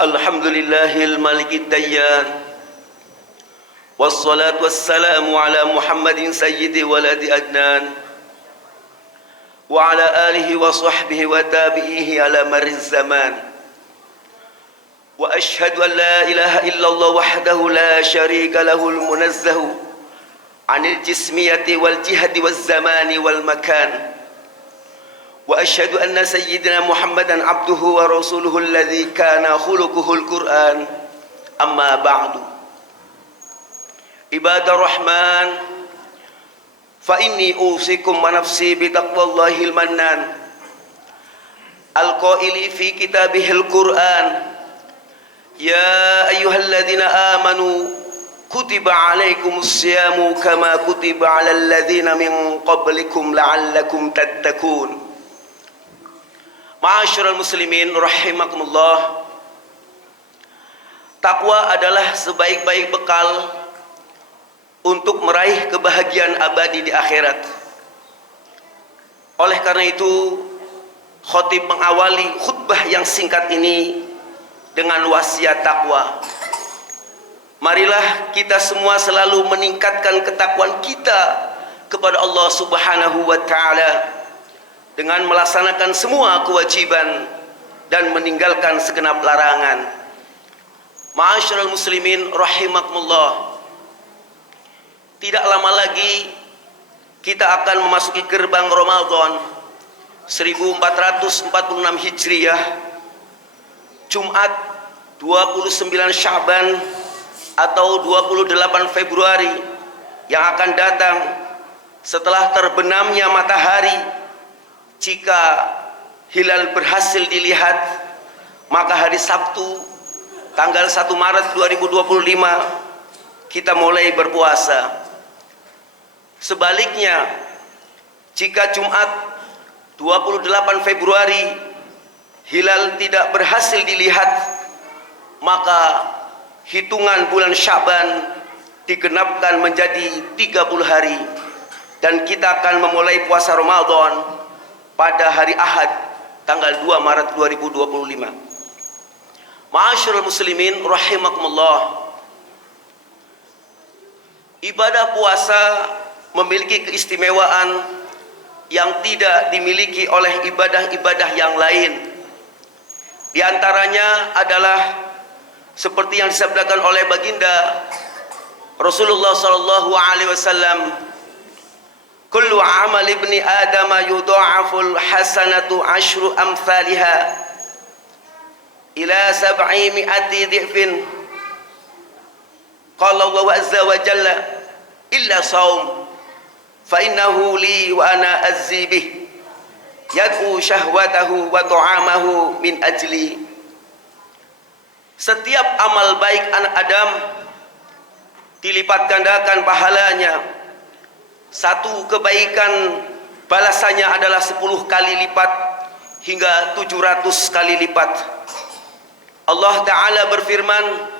Alhamdulillahil malikid dayyan, wassalatu wassalamu ala Muhammadin sayyidi waladi adnan, wa ala alihi wa sahbihi wa tabi'ihi ala mariz zaman. Wa ashhadu an la ilaha illallah wahdahu la syarika lahul munazzahu anil jismiyati wal jihadi wal zamani wal makan. Wa asyhadu anna sayyidina Muhammadan abduhu wa rasuluhu alladhi kana khuluquhul Qur'an. Amma ba'du. Ibadah Rahman, fa inni usikum wa nafsi bi taqwallahil mannan. Al-qaili fi kitabihil Qur'an, ya ayyuhalladzina amanu kutiba alaikumus siyamu kama kutiba alal ladzina min qablikum la'allakum tattaqun. Ma'asyiral muslimin rahimakumullah. Takwa adalah sebaik-baik bekal untuk meraih kebahagiaan abadi di akhirat. Oleh karena itu, khatib mengawali khutbah yang singkat ini dengan wasiat takwa. Marilah kita semua selalu meningkatkan ketakwaan kita kepada Allah Subhanahu wa taala dengan melaksanakan semua kewajiban dan meninggalkan segenap larangan. Ma'asyiral muslimin rahimakumullah. Tidak lama lagi kita akan memasuki gerbang Ramadan 1446 Hijriah, Jumat 29 Sya'ban atau 28 Februari yang akan datang setelah terbenamnya matahari. Jika hilal berhasil dilihat, maka hari Sabtu tanggal 1 Maret 2025 kita mulai berpuasa. Sebaliknya, jika Jumat 28 Februari hilal tidak berhasil dilihat, maka hitungan bulan Sya'ban digenapkan menjadi 30 hari dan kita akan memulai puasa Ramadan pada hari Ahad tanggal 2 Maret 2025. Ma'asyiral muslimin rahimakumullah. Ibadah puasa memiliki keistimewaan yang tidak dimiliki oleh ibadah-ibadah yang lain. Di antaranya adalah seperti yang disabdakan oleh baginda Rasulullah sallallahu alaihi wasallam, kullu amal ibni Adam yudha'aful hasanatu asyru amthaliha ila 700 dhifin. Qala Allah azza wa jalla illa shaum fa innahu li wa ana azzi bih yad'u syahwatahu wa ta'amahu min ajli. Setiap amal baik anak Adam dilipat gandakan pahalanya. Satu kebaikan balasannya adalah 10 kali lipat hingga 700 kali lipat. Allah Ta'ala berfirman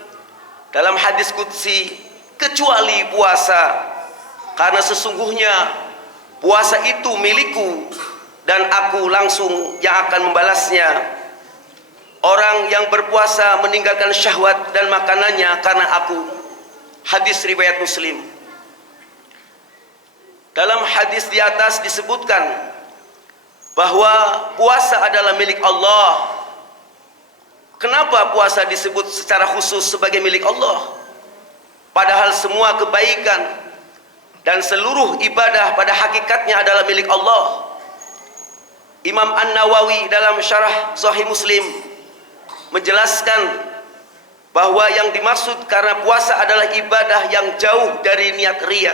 dalam hadis qudsi, kecuali puasa, karena sesungguhnya puasa itu milikku dan aku langsung yang akan membalasnya. Orang yang berpuasa meninggalkan syahwat dan makanannya karena aku. Hadis riwayat Muslim. Dalam hadis di atas disebutkan bahwa puasa adalah milik Allah. Kenapa puasa disebut secara khusus sebagai milik Allah? Padahal semua kebaikan dan seluruh ibadah pada hakikatnya adalah milik Allah. Imam An-Nawawi dalam syarah Sahih Muslim menjelaskan bahwa yang dimaksud karena puasa adalah ibadah yang jauh dari niat riya,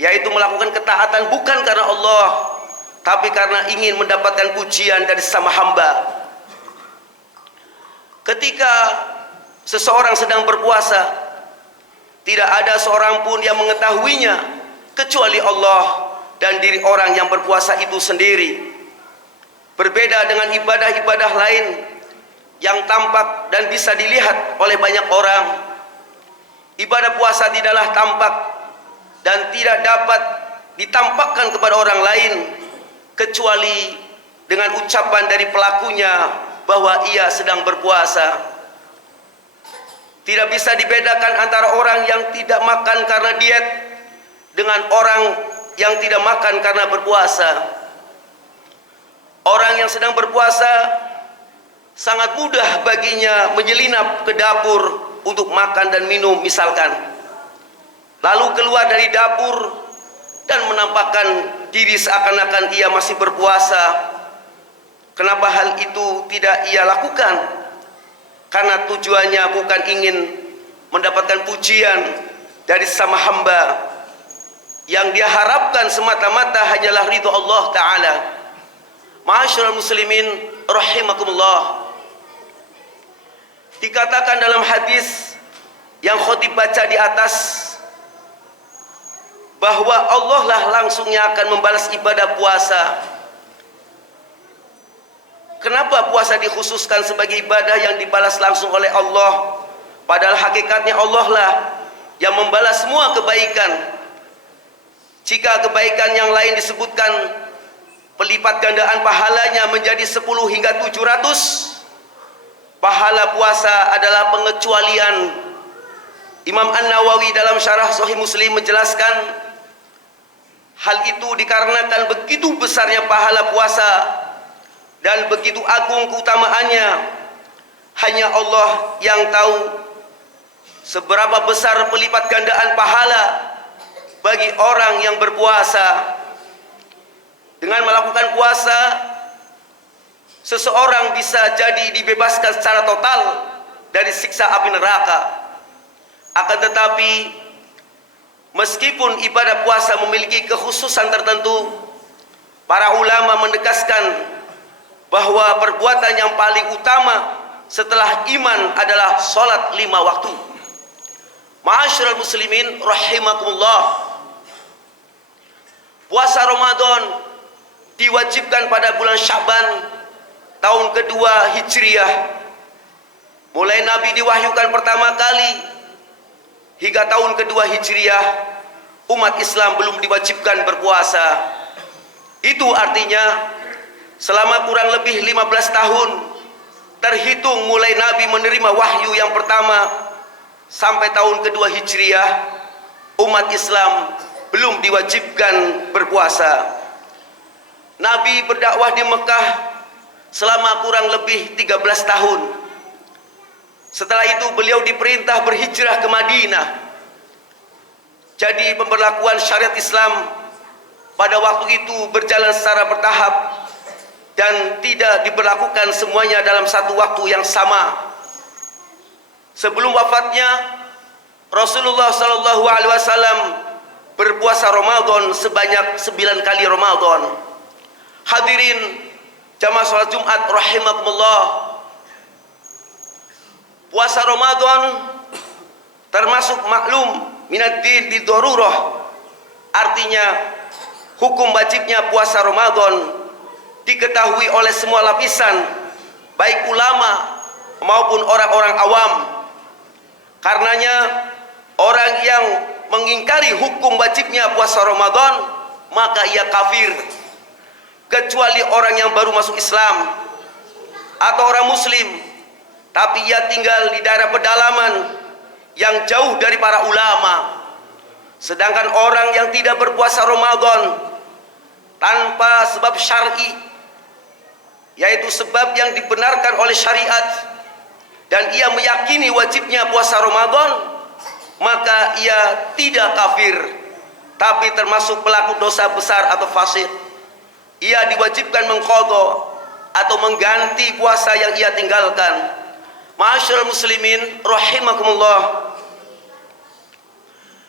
yaitu melakukan ketaatan bukan karena Allah, tapi karena ingin mendapatkan pujian dari sama hamba. Ketika seseorang sedang berpuasa, tidak ada seorang pun yang mengetahuinya kecuali Allah dan diri orang yang berpuasa itu sendiri. Berbeda dengan ibadah-ibadah lain yang tampak dan bisa dilihat oleh banyak orang, ibadah puasa tidaklah tampak dan tidak dapat ditampakkan kepada orang lain kecuali dengan ucapan dari pelakunya bahwa ia sedang berpuasa. Tidak bisa dibedakan antara orang yang tidak makan karena diet dengan orang yang tidak makan karena berpuasa. Orang yang sedang berpuasa sangat mudah baginya menyelinap ke dapur untuk makan dan minum misalkan, lalu keluar dari dapur dan menampakkan diri seakan-akan ia masih berpuasa. Kenapa hal itu tidak ia lakukan? Karena tujuannya bukan ingin mendapatkan pujian dari sesama hamba. Yang dia harapkan semata-mata hanyalah ridho Allah Ta'ala. Ma'asyiral muslimin rahimakumullah. Dikatakan dalam hadis yang khotib baca di atas, bahwa Allah lah langsung yang akan membalas ibadah puasa. Kenapa puasa dikhususkan sebagai ibadah yang dibalas langsung oleh Allah? Padahal hakikatnya Allah lah yang membalas semua kebaikan. Jika kebaikan yang lain disebutkan pelipat gandaan pahalanya menjadi 10 hingga 700, pahala puasa adalah pengecualian. Imam An-Nawawi dalam syarah Sahih Muslim menjelaskan, hal itu dikarenakan begitu besarnya pahala puasa dan begitu agung keutamaannya. Hanya Allah yang tahu seberapa besar pelipat gandaan pahala bagi orang yang berpuasa. Dengan melakukan puasa, seseorang bisa jadi dibebaskan secara total dari siksa api neraka. Akan tetapi, meskipun ibadah puasa memiliki kekhususan tertentu, para ulama menegaskan bahwa perbuatan yang paling utama setelah iman adalah sholat 5 waktu. Ma'asyiral muslimin rahimakumullah. Puasa Ramadan diwajibkan pada bulan Sya'ban tahun kedua Hijriah. Mulai Nabi diwahyukan pertama kali hingga tahun kedua Hijriah, umat Islam belum diwajibkan berpuasa. Itu artinya selama kurang lebih 15 tahun terhitung mulai Nabi menerima wahyu yang pertama sampai tahun kedua Hijriah, umat Islam belum diwajibkan berpuasa. Nabi berdakwah di Mekah selama kurang lebih 13 tahun. Setelah itu beliau diperintah berhijrah ke Madinah. Jadi pemberlakuan syariat Islam pada waktu itu berjalan secara bertahap dan tidak diberlakukan semuanya dalam satu waktu yang sama. Sebelum wafatnya, Rasulullah SAW berpuasa Ramadan sebanyak 9 kali Ramadan. Hadirin jamaah salat Jumat rahimakumullah. Puasa Ramadan termasuk maklum minad din bidharurah. Artinya hukum wajibnya puasa Ramadan diketahui oleh semua lapisan, baik ulama maupun orang-orang awam. Karenanya orang yang mengingkari hukum wajibnya puasa Ramadan, maka ia kafir, kecuali orang yang baru masuk Islam atau orang muslim tapi ia tinggal di daerah pedalaman yang jauh dari para ulama. Sedangkan orang yang tidak berpuasa Ramadan tanpa sebab syar'i, yaitu sebab yang dibenarkan oleh syariat, dan ia meyakini wajibnya puasa Ramadan, maka ia tidak kafir, tapi termasuk pelaku dosa besar atau fasik. Ia diwajibkan mengqadha atau mengganti puasa yang ia tinggalkan. Ma'asyiral muslimin rahimakumullah.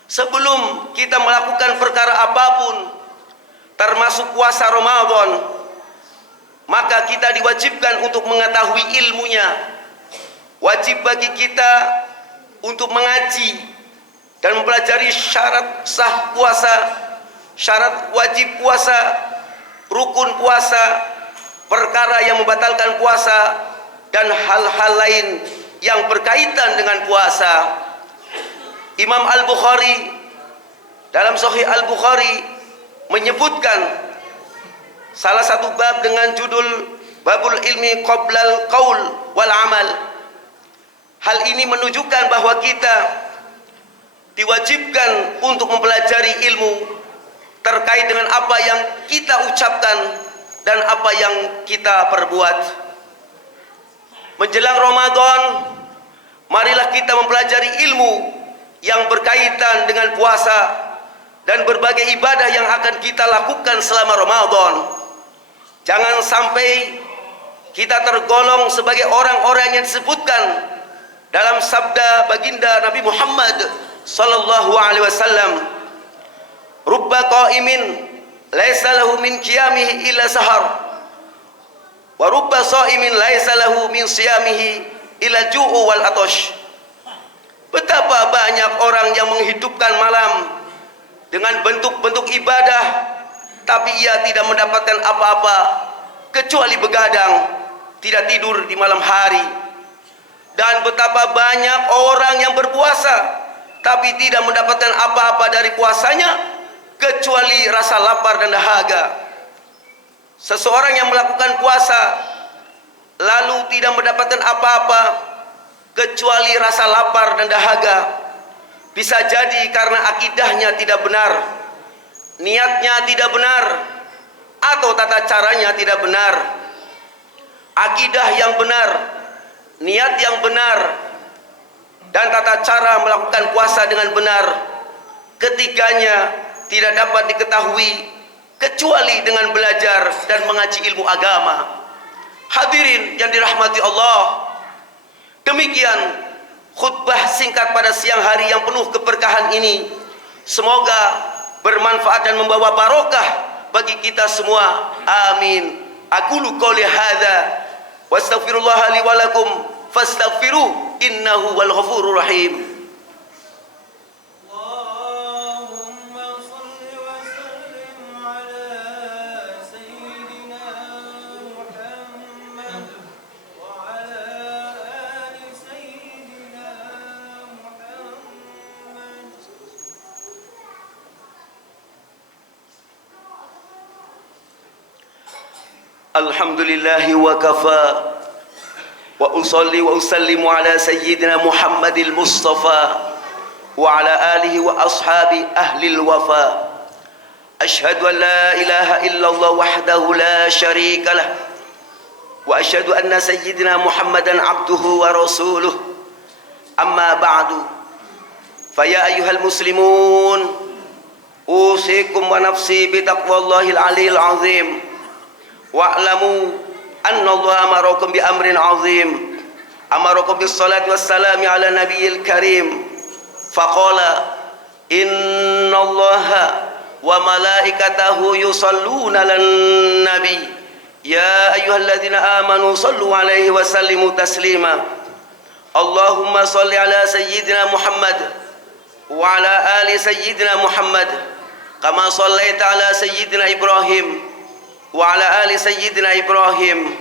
Sebelum kita melakukan perkara apapun, termasuk puasa Ramadan, maka kita diwajibkan untuk mengetahui ilmunya. Wajib bagi kita untuk mengaji dan mempelajari syarat sah puasa, syarat wajib puasa, rukun puasa, perkara yang membatalkan puasa, dan hal-hal lain yang berkaitan dengan puasa. Imam Al-Bukhari dalam Sahih Al-Bukhari menyebutkan salah satu bab dengan judul Babul Ilmi Qoblal Qaul wal Amal. Hal ini menunjukkan bahwa kita diwajibkan untuk mempelajari ilmu terkait dengan apa yang kita ucapkan dan apa yang kita perbuat. Menjelang Ramadan, marilah kita mempelajari ilmu yang berkaitan dengan puasa dan berbagai ibadah yang akan kita lakukan selama Ramadan. Jangan sampai kita tergolong sebagai orang-orang yang disebutkan dalam sabda baginda Nabi Muhammad sallallahu alaihi wasallam, rubba qa'imin laisa lahu min qiyamihi illa sahar wa rubba sha'imin laisa lahu min siyamihi illa ju'u wal atash. Betapa banyak orang yang menghidupkan malam dengan bentuk-bentuk ibadah, tapi ia tidak mendapatkan apa-apa kecuali begadang, tidak tidur di malam hari. Dan betapa banyak orang yang berpuasa tapi tidak mendapatkan apa-apa dari puasanya kecuali rasa lapar dan dahaga. Seseorang yang melakukan puasa lalu tidak mendapatkan apa-apa kecuali rasa lapar dan dahaga, bisa jadi karena akidahnya tidak benar, niatnya tidak benar, atau tata caranya tidak benar. Akidah yang benar, niat yang benar, dan tata cara melakukan puasa dengan benar, ketiganya tidak dapat diketahui kecuali dengan belajar dan mengaji ilmu agama. Hadirin yang dirahmati Allah, demikian khutbah singkat pada siang hari yang penuh keberkahan ini. Semoga bermanfaat dan membawa barokah bagi kita semua. Amin. Aqulu qouli hadza wastaghfirullah li wa lakum fastaghfiruh innahu wal ghafurur rahim. Alhamdulillahi wa kafa wa usalli wa usallimu ala sayyidina Muhammadil Mustafa wa ala alihi wa ashabi ahlil wafa. Ashhadu an la ilaha illallah wahdahu la syarika lah wa ashhadu anna sayyidina Muhammadan abduhu wa rasuluh. Amma ba'du, faya ayyuhal muslimun, usikum wa nafsi bitaqwallahil aliyil azim. Wa'lamu anna Allah amarakum bi amrin azim, amarakum bis salati was salami ala nabiyil karim. Faqala inna Allaha wa malaikatahu yusalluna lan nabi ya ayyuhalladzina amanu sallu alaihi wa sallimu taslima. Allahumma salli ala sayyidina Muhammad wa ala ali sayyidina Muhammad kama sallaita ala sayyidina Ibrahim wa ala ali sayyidina Ibrahim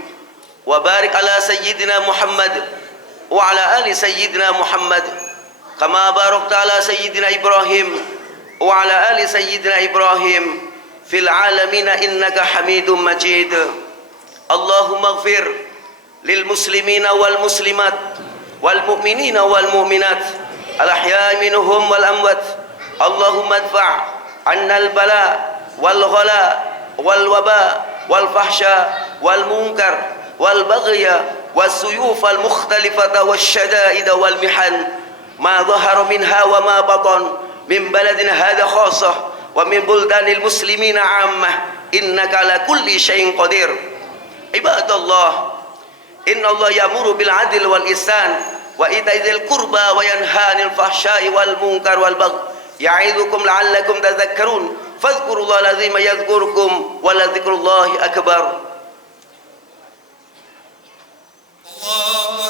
wa barik ala sayyidina Muhammad wa ala ali sayyidina Muhammad kama barakta ala sayyidina Ibrahim wa ala ali sayyidina Ibrahim fil alamin innaka Hamidum Majid. Allahumma ighfir lil muslimina wal muslimat wal mu'minina wal mu'minat al ahya'i minhum wal amwat. Allahumma adfa' anna al bala wal ghala wal waba wal fahsya wal munkar wal baghya was suyuf al mukhtalifata wasyada'id wal mihan ma dhahara minha wa ma batan min baladina hadha khassah wa min buldanil muslimina 'ammah innaka ala kulli syai'in qadir. Ibadallah, inna Allah ya'muru bil 'adli wal ihsan wa ita'i dzil qurba wa yanha 'anil fahsya'i wal munkar wal baghi ya'idukum la'allakum tadhakkarun. Fadhkurullaha al-azima yadhkurkum wa la dzikrullahi akbar.